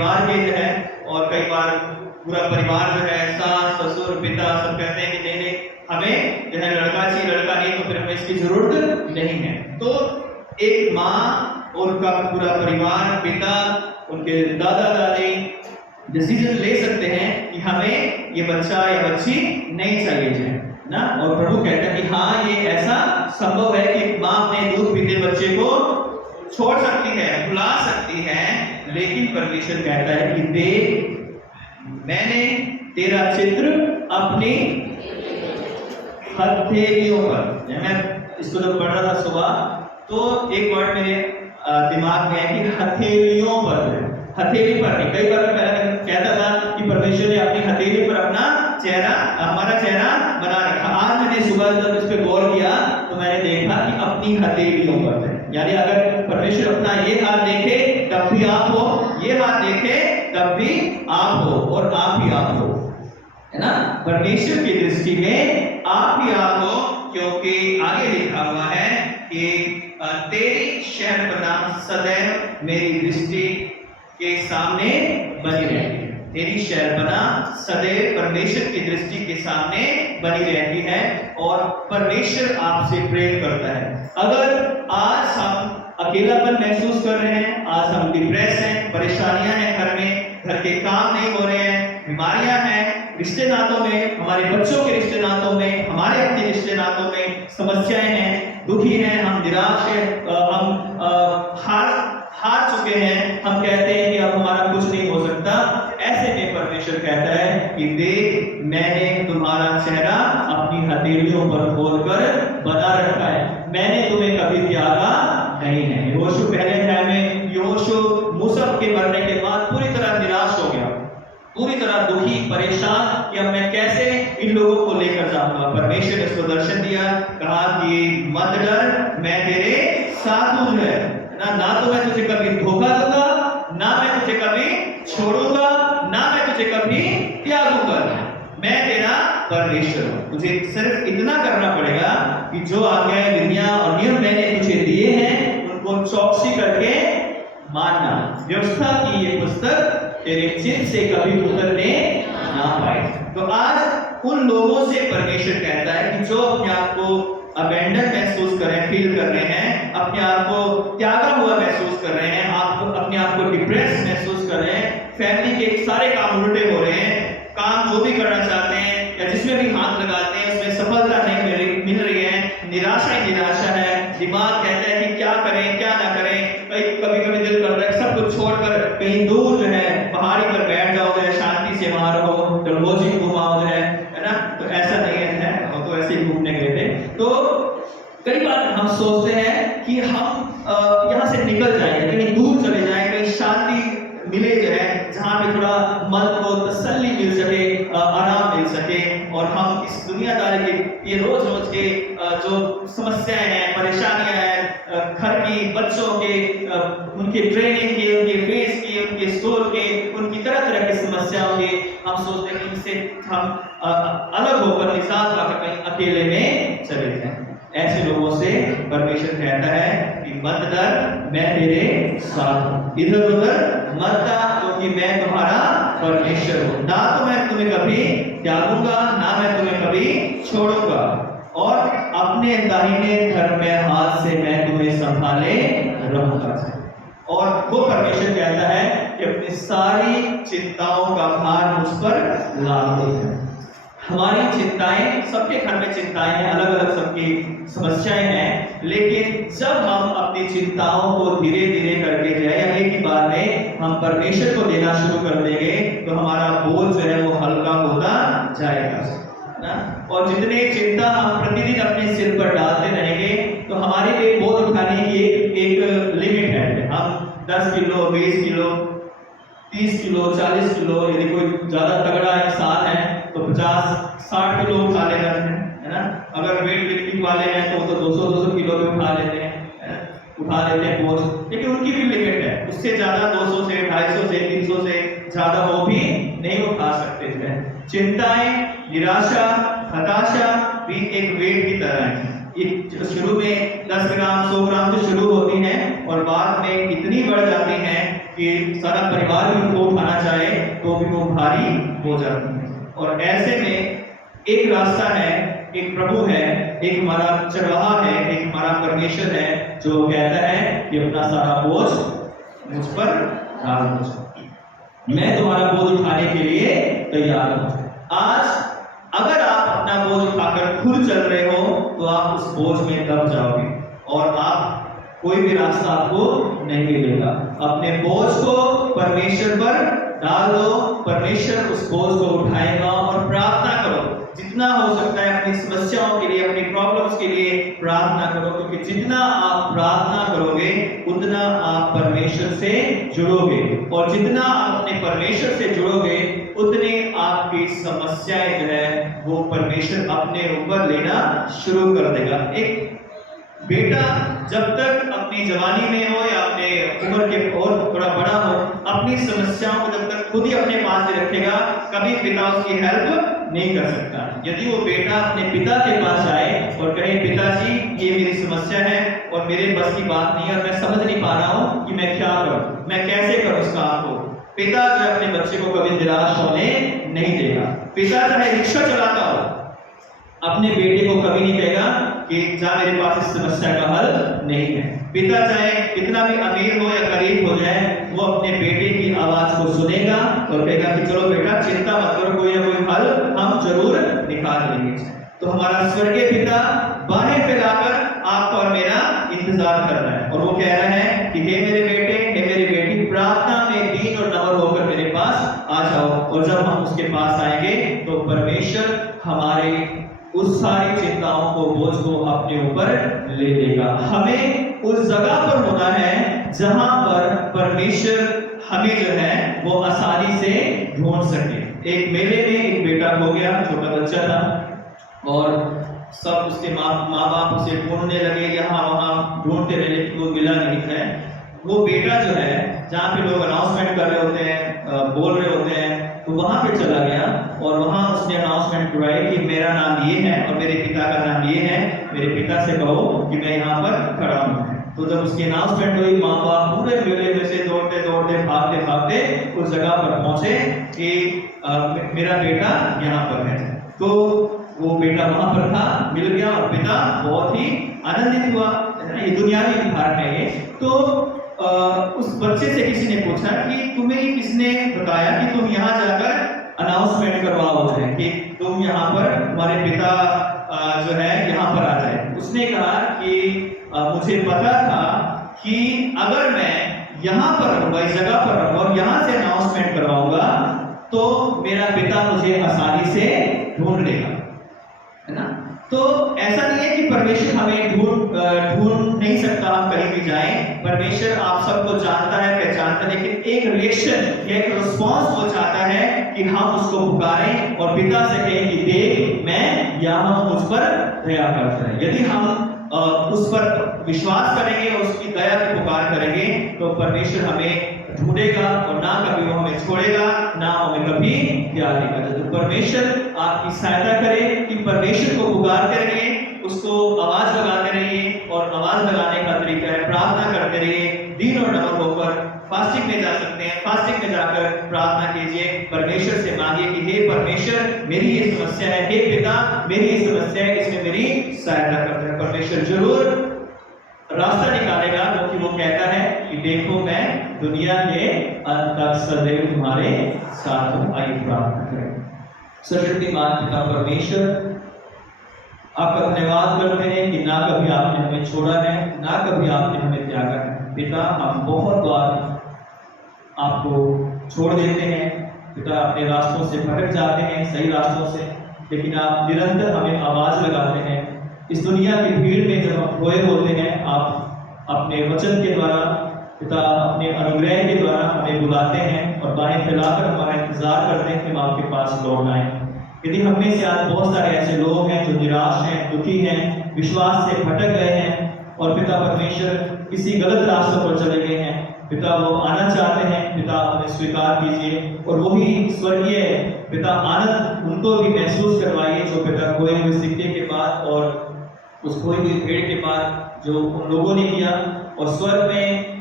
परिवार के जो है, और कई बार पूरा परिवार जो है, सास ससुर पिता सब कहते हैं कि नहीं नहीं हमें जो है लड़का चाहिए, लड़का नहीं तो फिर हमें इसकी जरूरत नहीं है। तो एक माँ और उनका पूरा परिवार, पिता, उनके दादा दादी डिसीजन ले सकते हैं कि हमें ये बच्चा या बच्ची नहीं चाहिए है ना। और प्रभु कहता है कि हाँ ये ऐसा संभव है कि माँ अपने दूध पीते बच्चे को छोड़ सकती है, भुला सकती है, लेकिन परमेश्वर कहता है कि देख मैंने तेरा चित्र अपनी हथेलियों पर। मैं इसको जब पढ़ रहा था सुबह तो एक वर्ड मेरे दिमाग में है कि हथेलियों पर है, हथेली पर नहीं। कई बार मैं कहता था कि परमेश्वर ने अपनी हथेली पर अपना चेहरा, हमारा चेहरा बना रखा। आज मैंने सुबह जब इस पे गौर किया तो मैंने देखा कि अपनी हथेलियों पर है, यानी अगर परमेश्वर अपना ये हाथ देखे तब भी आप हो, ये हाथ देखे तब भी आप हो, और आप ही आप हो, है ना। परमेश्वर की दृष्टि में आप ही आप हो, क्योंकि आगे लिखा हुआ है कि तेरी शहरपना सदैव मेरी दृष्टि के सामने बनी रहती है। तेरी शहरपना सदैव परमेश्वर की दृष्टि के सामने बनी रहती है, और परमेश्वर आपसे प्रेम करता है। अगर आज हम अकेलापन महसूस कर रहे हैं, आज हम डिप्रेस हैं, परेशानियां हैं घर में, घर के काम नहीं हो रहे हैं, बीमारियां हैं, रिश्ते नातों में, हमारे बच्चों के रिश्ते नातों में, हमारे अपने रिश्ते नातों में समस्याएं हैं, दुखी हैं, हम निराश हैं, हम हार चुके हैं, हम कहते हैं कि अब हमारा कुछ नहीं हो सकता। ऐसे में परमेश्वर कहता है कि देख मैंने तुम्हारा चेहरा अपनी हथेलियों पर खोलकर बना रखा है, मैंने तुम्हें कभी त्यागा नहीं है। यहोशू पहले अध्याय में यहोशू मूसा के मरने के बाद पूरी तरह निराश हो गया, पूरी तरह दुखी परेशान कि अब मैं कैसे इन लोगों को लेकर जाऊंगा। परमेश्वर ने उसको दर्शन दिया, कहा कि मत डर, मैं तेरे साथ हूं ना तो मैं तुझे कभी धोखा दूंगा, ना मैं तुझे कभी छोड़ूंगा, ना मैं तुझे कभी त्यागूंगा, मैं तेरा परमेश्वर हूं। तुझे सिर्फ इतना करना पड़ेगा कि जो आज्ञाएं विधियां और नियम मैंने तुझे दिए हैं उनको चौकसी करके मानना। व्यवस्था की ये पुस्तक तेरे चित्त से कभी उतरने ना पाए। तो आज उन लोगों से परमेश्वर कहता है कि जो अपने आप को अबेंडन महसूस कर रहे हैं, फील कर रहे हैं, अपने आप को त्यागा हुआ महसूस कर रहे हैं, आप अपने आप को डिप्रेस महसूस कर रहे हैं, फैमिली के सारे काम उल्टे हो रहे हैं, काम जो भी करना चाहते हैं या जिसमें भी हाथ लगाते हैं उसमें सफलता नहीं मिल रही है, निराशा ही निराशा है, दिमाग कहता है कि क्या करें क्या ना करें। कभी कभी दिल करता है सब कुछ छोड़कर कहीं दूर जो है पहाड़ी पर बैठ जाओ, जो है शांति से वहां रहो, डलहौजी घुमाओ, जो है ना। तो ऐसा नहीं है, हम तो ऐसे ही घूमने गए थे। तो कई बार हम सोचते हैं कि हम यहाँ से निकल जाएंगे, कहीं दूर चले जाएं, कहीं शांति मिले, जो है जहाँ पे थोड़ा मन को तसल्ली मिल सके, आराम मिल सके, और हम इस दुनियादारी के ये रोज रोज के जो समस्याएं हैं, परेशानियां हैं, घर की, बच्चों के, उनके ट्रेनिंग की, उनके फीस की, उनके स्कूल के, उनकी तरह तरह की समस्याओं के, हम सोचते हैं कि इनसे हम अलग होकर निजात पाकर कहीं अकेले में चले जाएं। ऐसे लोगों से परमेश्वर कहता है कि मत डर, मैं तेरे साथ हूं, इधर उधर मत जा, क्योंकि मैं तुम्हारा परमेश्वर हूं। ना तो मैं तुम्हें कभी त्यागूंगा, ना मैं तुम्हें कभी छोड़ूंगा, और अपने दाहिने धर्म हाथ से मैं तुम्हें संभाले रहूंगा। और वो परमेश्वर कहता है कि अपनी सारी चिंताओं का भार मुझ पर लाद दो। हमारी चिंताएं, सबके घर में चिंताएं हैं, अलग अलग सबकी समस्याएं हैं, लेकिन जब हम अपनी चिंताओं को धीरे धीरे करके जाए, एक ही बार में हम परमेश्वर को देना शुरू कर देंगे, तो हमारा बोझ जो है वो हल्का होता जाएगा ना। और जितने चिंता हम प्रतिदिन अपने सिर पर डालते रहेंगे, तो हमारे लिए बोझ उठाने की एक लिमिट है। हम 10 किलो, 20 किलो, 30 किलो, 40 किलो, यदि कोई ज्यादा तगड़ा इंसान है तो 50-60 किलो उठा लेगा, है ना। अगर वेट लिफ्टिंग वाले हैं तो 200-200 किलो भी उठा लेते हैं, बोझ, लेकिन उनकी भी लिमिट है। उससे ज्यादा 200 से 250 से 300 से ज्यादा वो भी नहीं उठा सकते थे। चिंताएं, निराशा, हताशा भी एक वेट की तरह है। शुरू में 10 ग्राम 100 ग्राम से शुरू होती हैं और बाद में इतनी बढ़ जाती हैं कि सारा परिवार भी उनको उठाना चाहे तो भी वो भारी हो जाती है। और ऐसे में एक रास्ता है, एक प्रभु है, एक हमारा चरवाहा है, एक हमारा परमेश्वर है जो कहता है कि अपना सारा बोझ मुझ पर डाल दो, मैं तुम्हारा बोझ उठाने के लिए तैयार हूं। आज अगर आप अपना बोझ उठाकर खुद चल रहे हो तो आप उस बोझ में दब जाओगे और आप कोई भी रास्ता आपको नहीं मिलेगा। अपने बोझ को परमेश्वर पर डाल दो, परमेश्वर उस बोझ को उठाएगा। और प्रार्थना करो, जितना हो सकता है अपनी समस्याओं के लिए, अपनी प्रॉब्लम्स के लिए प्रार्थना करो, क्योंकि जितना आप प्रार्थना करोगे उतना आप परमेश्वर से जुड़ोगे, और जितना आप अपने परमेश्वर से जुड़ोगे उतनी आपकी समस्याएं जो है वो परमेश्वर अपने ऊपर लेना शुरू कर देगा। एक बेटा जब तक अपनी जवानी में हो या अपने उम्र के और थोड़ा बड़ा हो, अपनी समस्याओं को जब तक खुद ही अपने पास ही रखेगा, कभी पिता उसकी हेल्प नहीं कर सकता। यदि वो बेटा अपने पिता के पास जाए और कहे पिताजी ये मेरी समस्या है और मेरे बस की बात नहीं है और मैं समझ नहीं पा रहा हूँ कि मैं क्या करूँ, मैं कैसे करूँ इस काम को, पिता जो है अपने बच्चे को कभी निराश होने नहीं देगा। पिता चाहे रिक्शा चलाता हो, अपने बेटे को कभी नहीं कहेगा कि जा मेरे पास इस समस्या का हल नहीं है। पिता चाहे कितना भी अमीर हो या गरीब हो जाए, वो अपने बेटे की आवाज को सुनेगा और कहेगा कि चलो बेटा चिंता मत करो, कोई ना कोई हल हम जरूर निकाल लेंगे। तो हमारा स्वर्गीय पिता बाहें फैलाकर आपका और मेरा इंतजार कर रहा है और वो कह रहा है कि हे मेरे बेटे, हे मेरी बेटी, प्रार्थना में दीन और नम्र होकर मेरे पास आ जाओ। और जब हम उसके पास आएंगे तो परमेश्वर हमारे उस सारी चिंताओं को, बोझ को अपने ऊपर ले लेगा। हमें उस जगह पर होना है जहां पर परमेश्वर हमें जो है वो आसानी से ढूंढ सके। एक मेले में एक बेटा हो गया, छोटा बच्चा था और सब उसके माँ बाप उसे ढूंढने लगे, यहाँ वहाँ ढूंढते रहे लेकिन वो मिला नहीं है। वो बेटा जो है जहाँ पे लोग अनाउंसमेंट कर रहे होते हैं, बोल रहे होते हैं, तो वहां पे चला गया और वहां उसने अनाउंसमेंट करवाई कि मेरा नाम ये है और मेरे पिता का नाम ये है, मेरे पिता से कहो कि मैं यहाँ पर खड़ा हूँ। तो जब उसकी अनाउंसमेंट हुई, माँ बाप पूरे मेले में से दौड़ते दौड़ते भागते भागते उस जगह पर पहुंचे कि मेरा बेटा यहाँ पर है। तो वो बेटा वहां पर था, मिल गया और पिता बहुत ही आनंदित हुआ। ये दुनियावी उदाहरण है ये। तो उस बच्चे से किसी ने पूछा कि तुम्हें किसने बताया कि तुम यहाँ जाकर अनाउंसमेंट करवाओगे कि तुम यहाँ पर, तुम्हारे पिता जो है यहाँ पर आ जाए। उसने कहा कि मुझे पता था कि अगर मैं यहाँ पर रहूंगा, इस जगह पर रहूंगा और यहाँ से अनाउंसमेंट करवाऊंगा तो मेरा पिता मुझे आसानी से ढूंढ लेगा, है ना। तो ऐसा नहीं है कि परमेश्वर हमें ढूंढ नहीं सकता, हम कहीं भी जाएं। परमेश्वर आप सबको जानता है, पहचानता है, लेकिन एक रिएक्शन या एक रिस्पॉन्स वो चाहता है कि हम उसको पुकारें और पिता से कहें कि देख मैं यहाँ हूं, मुझ पर दया कर। यदि हम उस पर विश्वास करेंगे और उसकी दया की पुकार करेंगे तो परमेश्वर हमें ढूंढेगा और ना कभी वो हमें छोड़ेगा, ना हमें कभी त्यागेगा। तो परमेश्वर आपकी सहायता करे कि परमेश्वर को पुकारते रहिए, उसको आवाज लगाते रहिए। और आवाज लगाने का तरीका है प्रार्थना करते रहिए, दीन और नम्र होकर। फास्टिंग में जा सकते हैं, फास्टिंग में जाकर प्रार्थना कीजिए, परमेश्वर से मांगिए कि हे परमेश्वर मेरी ये समस्या है, हे पिता मेरी ये समस्या है, इसमें मेरी सहायता करते हैं। परमेश्वर जरूर रास्ता निकालेगा, क्योंकि वो कहता है कि देखो मैं दुनिया के अंत तक सदैव तुम्हारे साथ हूं। आइए प्रार्थना करें। सर्वशक्तिमान पिता परमेश्वर, आपका धन्यवाद करते हैं कि ना कभी आपने हमें छोड़ा है, ना कभी आपने हमें त्यागा है। पिता हम बहुत बार आपको छोड़ देते हैं पिता, अपने रास्तों से भटक जाते हैं, सही रास्तों से, लेकिन आप निरंतर हमें आवाज लगाते हैं। इस दुनिया की भीड़ में जब हम खोए होते हैं, आप अपने वचन के द्वारा पिता, अपने अनुग्रह के द्वारा हमें बुलाते हैं और बाहें फैलाकर हमारा इंतजार करते हैं कि हम आपके पास लौट आए। यदि हम में से आज बहुत सारे ऐसे लोग हैं जो निराश हैं, दुखी हैं, विश्वास से भटक गए हैं और पिता परमेश्वर किसी गलत रास्तों पर चले गए हैं, पिता वो आना चाहते हैं, पिता उन्हें स्वीकार कीजिए और वही स्वर्गीय पिता आनंद उनको भी महसूस करवाइए जो पिता खोए हुए सिक्के के बाद और उस खोई हुई भेड़ के बाद जो उन लोगों ने किया। और स्वर्ग में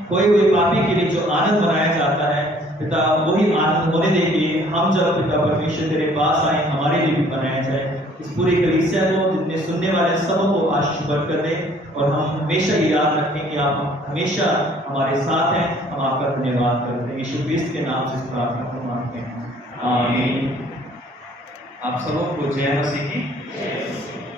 खोए हुए पापी के लिए जो आनंद मनाया जाता है पिता, वही आनंद होने दे कि हम जब पिता परमेश्वर तेरे पास आए हमारे लिए भी बनाया जाए। इस पूरी कलीसिया को, जितने सुनने वाले सबों को आशीष बरकत दे और हम हमेशा ये याद रखें कि आप हमेशा हमारे साथ हैं। हम आपका धन्यवाद करते हैं यीशु क्रिस्त के नाम से इस प्रार्थना को मांगते हैं, आमीन। आप सबों को जय मसीह की।